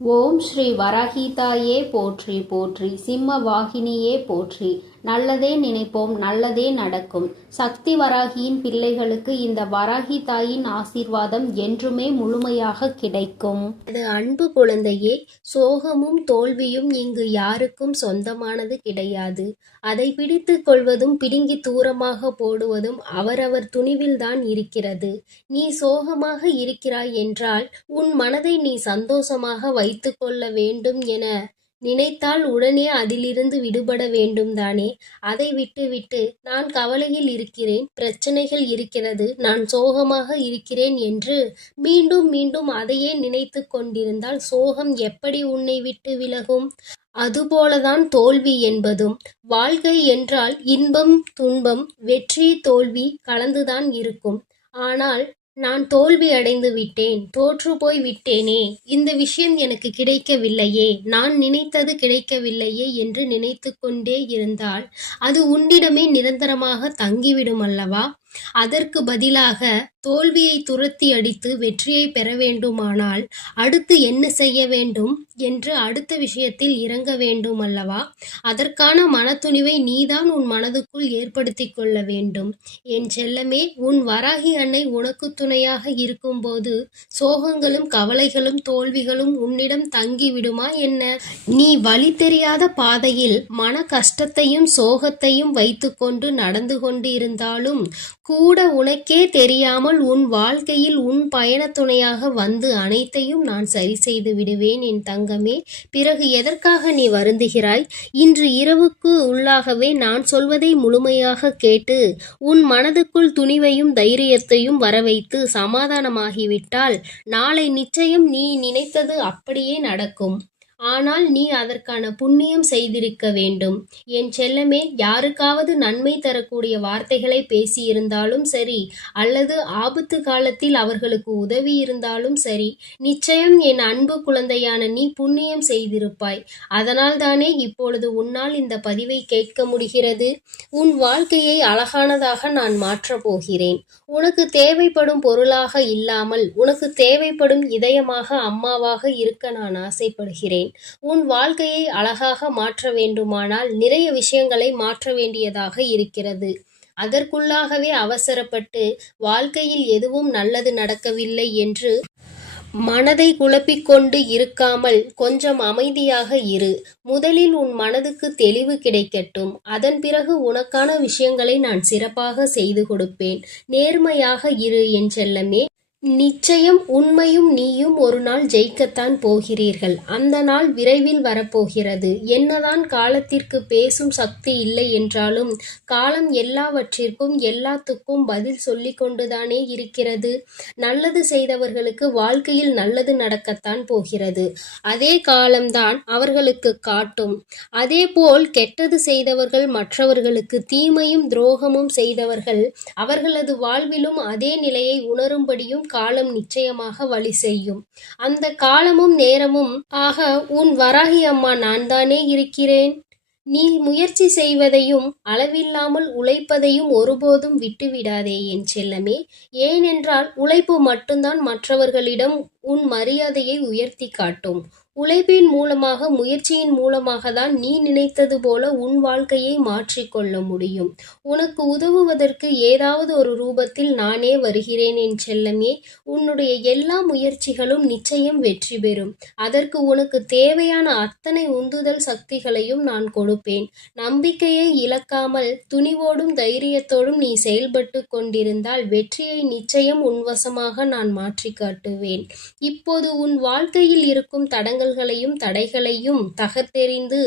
ஓம் ஸ்ரீ வராகிதாயே போற்றி போற்றி, சிம்ம வாகினியே போற்றி. நல்லதே நினைப்போம், நல்லதே நடக்கும். சக்தி வராகியின் பிள்ளைகளுக்கு இந்த வராகி தாயின் ஆசீர்வாதம் என்றுமே முழுமையாக கிடைக்கும். அது அன்பு குழந்தையே, சோகமும் தோல்வியும் இங்கு யாருக்கும் சொந்தமானது கிடையாது. அதை பிடித்து கொள்வதும் பிடுங்கி தூரமாக போடுவதும் அவரவர் துணிவில்தான் இருக்கிறது. நீ சோகமாக இருக்கிறாய் என்றால் உன் மனதை நீ சந்தோஷமாக வைத்து கொள்ள வேண்டும் என நினைத்தால் உடனே அதிலிருந்து விடுபட வேண்டும் தானே. அதை விட்டுவிட்டு நான் கவலையில் இருக்கிறேன், பிரச்சனைகள் இருக்கிறது, நான் சோகமாக இருக்கிறேன் என்று மீண்டும் மீண்டும் அதையே நினைத்து கொண்டிருந்தால் சோகம் எப்படி உன்னை விட்டு விலகும்? அதுபோலதான் தோல்வி என்பதும். வாழ்க்கை என்றால் இன்பம் துன்பம், வெற்றி தோல்வி கலந்துதான் இருக்கும். ஆனால் நான் தோல்வி அடைந்து விட்டேன், தோற்று போய் விட்டேனே, இந்த விஷயம் எனக்கு கிடைக்கவில்லையே, நான் நினைத்தது கிடைக்கவில்லையே என்று நினைத்து கொண்டே இருந்தால் அது உன்னிடமே நிரந்தரமாக தங்கிவிடும் அல்லவா? அதற்கு பதிலாக தோல்வியை துரத்தி அடித்து வெற்றியை பெற வேண்டுமானால் அடுத்து என்ன செய்ய வேண்டும் என்று அடுத்த விஷயத்தில் இறங்க வேண்டும் அல்லவா? அதற்கான மனத்துணிவை நீதான் உன் மனதுக்குள் ஏற்படுத்தி கொள்ள வேண்டும். என் செல்லமே, உன் வராகி அன்னை உனக்கு துணையாக இருக்கும்போது சோகங்களும் கவலைகளும் தோல்விகளும் உன்னிடம் தங்கி விடுமா என்ன? நீ வழி தெரியாத பாதையில் மன கஷ்டத்தையும் சோகத்தையும் வைத்துக்கொண்டு நடந்து கொண்டு இருந்தாலும் கூட உனக்கே தெரியாமல் உன் வாழ்க்கையில் உன் பயண துணையாக வந்து அனைத்தையும் நான் சரி செய்து விடுவேன் என் தங்கமே. பிறகு எதற்காக நீ வருந்துகிறாய்? இன்று இரவுக்கு உள்ளாகவே நான் சொல்வதை முழுமையாக கேட்டு உன் மனதுக்குள் துணிவையும் தைரியத்தையும் வரவைத்து சமாதானமாகிவிட்டால் நாளை நிச்சயம் நீ நினைத்தது அப்படியே நடக்கும். ஆனால் நீ அதற்கான புண்ணியம் செய்திருக்க வேண்டும். என் செல்லமே, யாருக்காவது நன்மை தரக்கூடிய வார்த்தைகளை பேசியிருந்தாலும் சரி, அல்லது ஆபத்து காலத்தில் அவர்களுக்கு உதவி இருந்தாலும் சரி, நிச்சயம் என் அன்பு குழந்தையான நீ புண்ணியம் செய்திருப்பாய். அதனால் தானே இப்பொழுது உன்னால் இந்த பதிவை கேட்க முடிகிறது. உன் வாழ்க்கையை அழகானதாக நான் மாற்றப் போகிறேன். உனக்கு தேவைப்படும் பொருளாக இல்லாமல் உனக்கு தேவைப்படும் இதயமாக, அம்மாவாக இருக்க நான் ஆசைப்படுகிறேன். உன் வாழ்க்கையை அழகாக மாற்ற வேண்டுமானால் நிறைய விஷயங்களை மாற்ற வேண்டியதாக இருக்கிறது. அதற்குள்ளாகவே அவசரப்பட்டு வாழ்க்கையில் எதுவும் நல்லது நடக்கவில்லை என்று மனதை குழப்பிக்கொண்டு இருக்காமல் கொஞ்சம் அமைதியாக இரு. முதலில் உன் மனதுக்கு தெளிவு கிடைக்கட்டும். அதன் பிறகு உனக்கான விஷயங்களை நான் சிறப்பாக செய்து கொடுப்பேன். நேர்மையாக இரு என் செல்லமே. நிச்சயம் உண்மையும் நீயும் ஒரு நாள் ஜெயிக்கத்தான் போகிறீர்கள். அந்த நாள் விரைவில் வரப்போகிறது. என்னதான் காலத்திற்கு பேசும் சக்தி இல்லை என்றாலும் காலம் எல்லாவற்றிற்கும் எல்லாத்துக்கும் பதில் சொல்லி கொண்டுதானே இருக்கிறது. நல்லது செய்தவர்களுக்கு வாழ்க்கையில் நல்லது நடக்கத்தான் போகிறது. அதே காலம்தான் அவர்களுக்கு காட்டும். அதேபோல் கெட்டது செய்தவர்கள், மற்றவர்களுக்கு தீமையும் துரோகமும் செய்தவர்கள் அவர்களது வாழ்விலும் அதே நிலையை உணரும்படியும் காலம் நிச்சயமாக வழி செய்யும். அந்த காலமும் நேரமும் ஆக உன் வராகி அம்மா நான் தானே இருக்கிறேன். நீ முயற்சி செய்வதையும் அளவில்லாமல் உழைப்பதையும் ஒருபோதும் விட்டுவிடாதே என் செல்லமே. ஏனென்றால் உழைப்பு மட்டும்தான் மற்றவர்களிடம் உன் மரியாதையை உயர்த்தி காட்டும். உழைப்பின் மூலமாக, முயற்சியின் மூலமாக தான் நீ நினைத்தது போல உன் வாழ்க்கையை மாற்றிக்கொள்ள முடியும். உனக்கு உதவுவதற்கு ஏதாவது ஒரு ரூபத்தில் நானே வருகிறேன் என் செல்லமே. உன்னுடைய எல்லா முயற்சிகளும் நிச்சயம் வெற்றி பெறும். அதற்கு உனக்கு தேவையான அத்தனை உந்துதல் சக்திகளையும் நான் கொடுப்பேன். நம்பிக்கையை இழக்காமல் துணிவோடும் தைரியத்தோடும் நீ செயல்பட்டு கொண்டிருந்தால் வெற்றியை நிச்சயம் உன்வசமாக நான் மாற்றி காட்டுவேன். இப்போது உன் வாழ்க்கையில் இருக்கும் தடைகளையும் தகர்த்தெறிந்து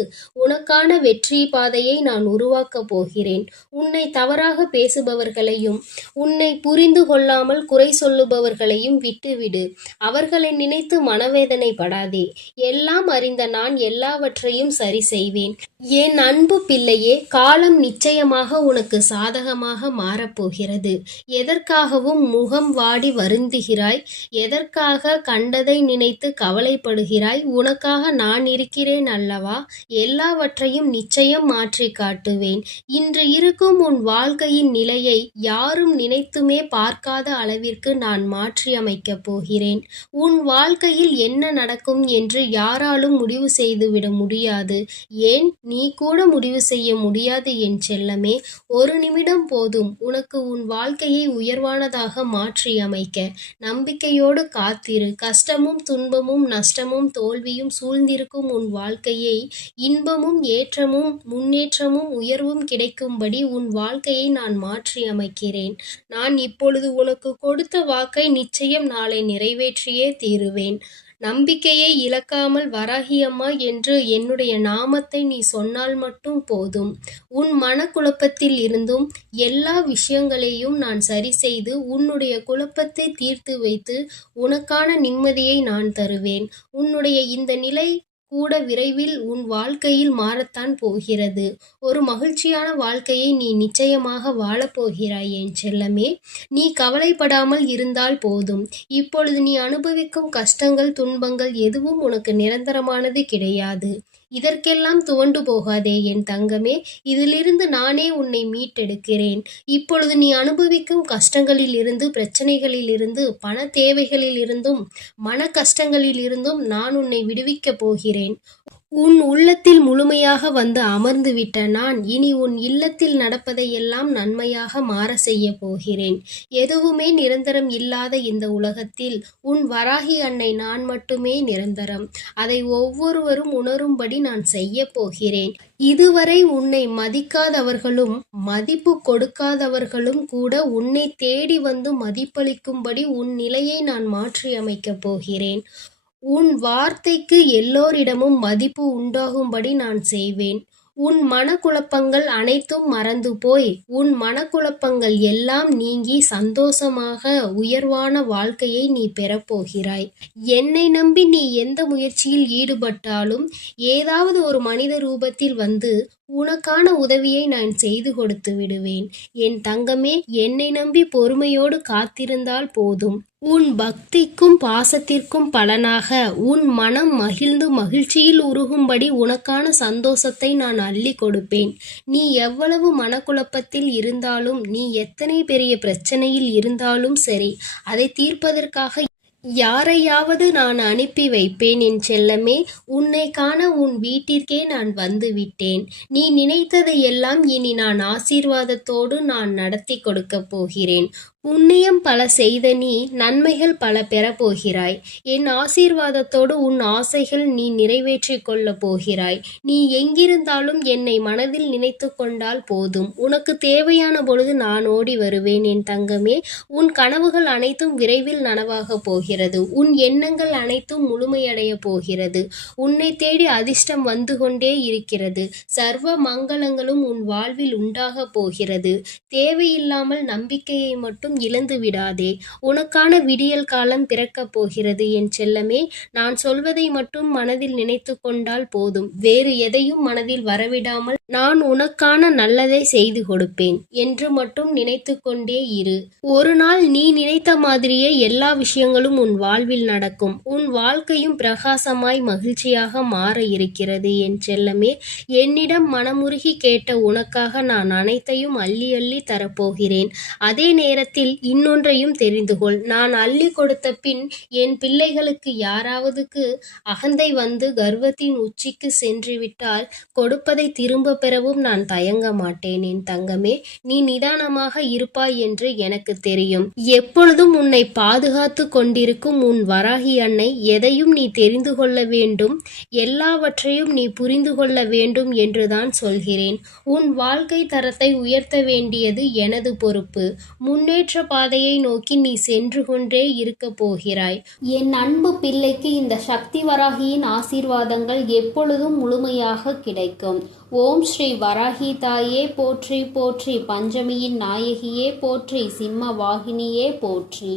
உனக்கான வெற்றி பாதையை நான் உருவாக்கப் போகிறேன். உன்னை தவறாக பேசுபவர்களையும் உன்னை புரிந்து கொள்ளாமல் குறை சொல்லுபவர்களையும் விட்டுவிடு. அவர்களை நினைத்து மனவேதனைப்படாதே. எல்லாம் அறிந்த நான் எல்லாவற்றையும் சரி செய்வேன். என் அன்பு பிள்ளையே, காலம் நிச்சயமாக உனக்கு சாதகமாக மாறப்போகிறது. எதற்காகவும் முகம் வாடி வருந்துகிறாய்? எதற்காக கண்டதை நினைத்து கவலைப்படுகிறாய்? உனக்காக நான் இருக்கிறேன் அல்லவா? எல்லாவற்றையும் நிச்சயம் மாற்றி காட்டுவேன். இன்று இருக்கும் உன் வாழ்க்கையின் நிலையை யாரும் நினைத்துமே பார்க்காத அளவிற்கு நான் மாற்றியமைக்கப் போகிறேன். உன் வாழ்க்கையில் என்ன நடக்கும் என்று யாராலும் முடிவு செய்துவிட முடியாது. ஏன், நீ கூட முடிவு செய்ய முடியாது என் செல்லமே. ஒரு நிமிடம் போதும் உனக்கு உன் வாழ்க்கையை உயர்வானதாக மாற்றியமைக்க. நம்பிக்கையோடு காத்திரு. கஷ்டமும் துன்பமும் நஷ்டமும் தோல்வியும் சூழ்ந்திருக்கும் உன் வாழ்க்கையை இன்பமும் ஏற்றமும் முன்னேற்றமும் உயர்வும் கிடைக்கும்படி உன் வாழ்க்கையை நான் மாற்றியமைக்கிறேன். நான் இப்பொழுது உனக்கு கொடுத்த வாக்கை நிச்சயம் நாளை நிறைவேற்றியே தீருவேன். நம்பிக்கையை இழக்காமல் வராகியம்மா என்று என்னுடைய நாமத்தை நீ சொன்னால் மட்டும் போதும். உன் மனக்குழப்பத்தில் இருந்தும் எல்லா விஷயங்களையும் நான் சரி செய்து உன்னுடைய குழப்பத்தை தீர்த்து வைத்து உனக்கான நிம்மதியை நான் தருவேன். உன்னுடைய இந்த நிலை கூட விரைவில் உன் வாழ்க்கையில் மாறத்தான் போகிறது. ஒரு மகிழ்ச்சியான வாழ்க்கையை நீ நிச்சயமாக வாழப்போகிறாய் என் செல்லமே. நீ கவலைப்படாமல் இருந்தால் போதும். இப்பொழுது நீ அனுபவிக்கும் கஷ்டங்கள் துன்பங்கள் எதுவும் உனக்கு நிரந்தரமானது கிடையாது. இதற்கெல்லாம் துவண்டு போகாதே என் தங்கமே. இதிலிருந்து நானே உன்னை மீட்டெடுக்கிறேன். இப்பொழுது நீ அனுபவிக்கும் கஷ்டங்களிலிருந்து, பிரச்சனைகளிலிருந்து, பண தேவைகளிலிருந்தும், மன கஷ்டங்களிலிருந்தும் நான் உன்னை விடுவிக்கப் போகிறேன். உன் உள்ளத்தில் முழுமையாக வந்து அமர்ந்துவிட்ட நான் இனி உன் இல்லத்தில் நடப்பதையெல்லாம் நன்மையாக மாற செய்ய போகிறேன். எதுவுமே நிரந்தரம் இல்லாத இந்த உலகத்தில் உன் வராகி அன்னை நான் மட்டுமே நிரந்தரம். அதை ஒவ்வொருவரும் உணரும்படி நான் செய்ய போகிறேன். இதுவரை உன்னை மதிக்காதவர்களும் மதிப்பு கொடுக்காதவர்களும் கூட உன்னை தேடி வந்து மதிப்பளிக்கும்படி உன் நிலையை நான் மாற்றியமைக்கப் போகிறேன். உன் வார்த்தைக்கு எல்லோரிடமும் மதிப்பு உண்டாகும்படி நான் செய்வேன். உன் மனக்குழப்பங்கள் அனைத்தும் மறந்து போய் உன் மனக்குழப்பங்கள் எல்லாம் நீங்கி சந்தோஷமாக உயர்வான வாழ்க்கையை நீ பெறப்போகிறாய். என்னை நம்பி நீ எந்த முயற்சியில் ஈடுபட்டாலும் ஏதாவது ஒரு மனித ரூபத்தில் வந்து உனக்கான உதவியை நான் செய்து கொடுத்து விடுவேன். என் தங்கமே, என்னை நம்பி பொறுமையோடு காத்திருந்தால் போதும். உன் பக்திக்கும் பாசத்திற்கும் பலனாக உன் மனம் மகிழ்ந்து மகிழ்ச்சியில் உருகும்படி உனக்கான சந்தோஷத்தை நான் அள்ளி கொடுப்பேன். நீ எவ்வளவு மனக்குழப்பத்தில் இருந்தாலும், நீ எத்தனை பெரிய பிரச்சனையில் இருந்தாலும் சரி, அதை தீர்ப்பதற்காக யாரையாவது நான் அனுப்பி வைப்பேன் என் செல்லமே. உன்னை காண உன் வீட்டிற்கே நான் வந்து விட்டேன். நீ நினைத்ததை எல்லாம் இனி நான் ஆசீர்வாதத்தோடு நான் நடத்தி கொடுக்கப் போகிறேன். புண்ணியம் பல செய்த நீ நன்மைகள் பல பெறப்போகிறாய். என் ஆசீர்வாதத்தோடு உன் ஆசைகள் நீ நிறைவேற்றிக் கொள்ளப் போகிறாய். நீ எங்கிருந்தாலும் என்னை மனதில் நினைத்து கொண்டால் போதும். உனக்கு தேவையான பொழுது நான் ஓடி வருவேன் என் தங்கமே. உன் கனவுகள் அனைத்தும் விரைவில் நனவாக போகிறது. உன் எண்ணங்கள் அனைத்தும் முழுமையடைய போகிறது. உன்னை தேடி அதிர்ஷ்டம் வந்து கொண்டே இருக்கிறது. சர்வ மங்களங்களும் உன் வாழ்வில் உண்டாக போகிறது. தேவையில்லாமல் நம்பிக்கையை மட்டும் இழந்து விடாதே. உனக்கான விடியல் காலம் பிறக்கப் போகிறது என் செல்லமே. நான் சொல்வதை மட்டும் மனதில் நினைத்து கொண்டால் போதும். வேறு எதையும் மனதில் வரவிடாமல் நான் உனக்கான நல்லதை செய்து கொடுப்பேன் என்று மட்டும் நினைத்து கொண்டே இரு. ஒரு நாள் நீ நினைத்த மாதிரியே எல்லா விஷயங்களும் உன் வாழ்வில் நடக்கும். உன் வாழ்க்கையும் பிரகாசமாய் மகிழ்ச்சியாக மாற இருக்கிறது என் செல்லமே. என்னிடம் மனமுருகி கேட்ட உனக்காக நான் அனைத்தையும் அள்ளி அள்ளி தரப்போகிறேன். அதே நேரத்தில் இன்னொன்றையும் தெரிந்து கொள். நான் அள்ளி கொடுத்த பின் என் பிள்ளைகளுக்கு யாராவதுக்கு அகந்தை வந்து கர்வத்தின் உச்சிக்கு சென்று விட்டால் கொடுப்பதை திரும்ப பெறவும் நான் தயங்க மாட்டேன் என் தங்கமே. நீ நிதானமாக இருப்பாய் என்று எனக்கு தெரியும். எப்பொழுதும் உன்னை பாதுகாத்து கொண்டிருக்கும் உன் வராகி அன்னை எதையும் நீ தெரிந்து கொள்ள வேண்டும், எல்லாவற்றையும் நீ புரிந்து கொள்ள வேண்டும் என்றுதான் சொல்கிறேன். உன் வாழ்க்கை தரத்தை உயர்த்த வேண்டியது எனது பொறுப்பு. முன்னேற்ற பாதையை நோக்கி நீ சென்று கொண்டே இருக்க போகிறாய். என் அன்பு பிள்ளைக்கு இந்த சக்தி வராகியின் ஆசீர்வாதங்கள் எப்பொழுதும் முழுமையாக கிடைக்கும். ஓம் ஸ்ரீ வராகி தாயே போற்றி போற்றி. பஞ்சமியின் நாயகியே போற்றி. சிம்ம வாகினியே போற்றி.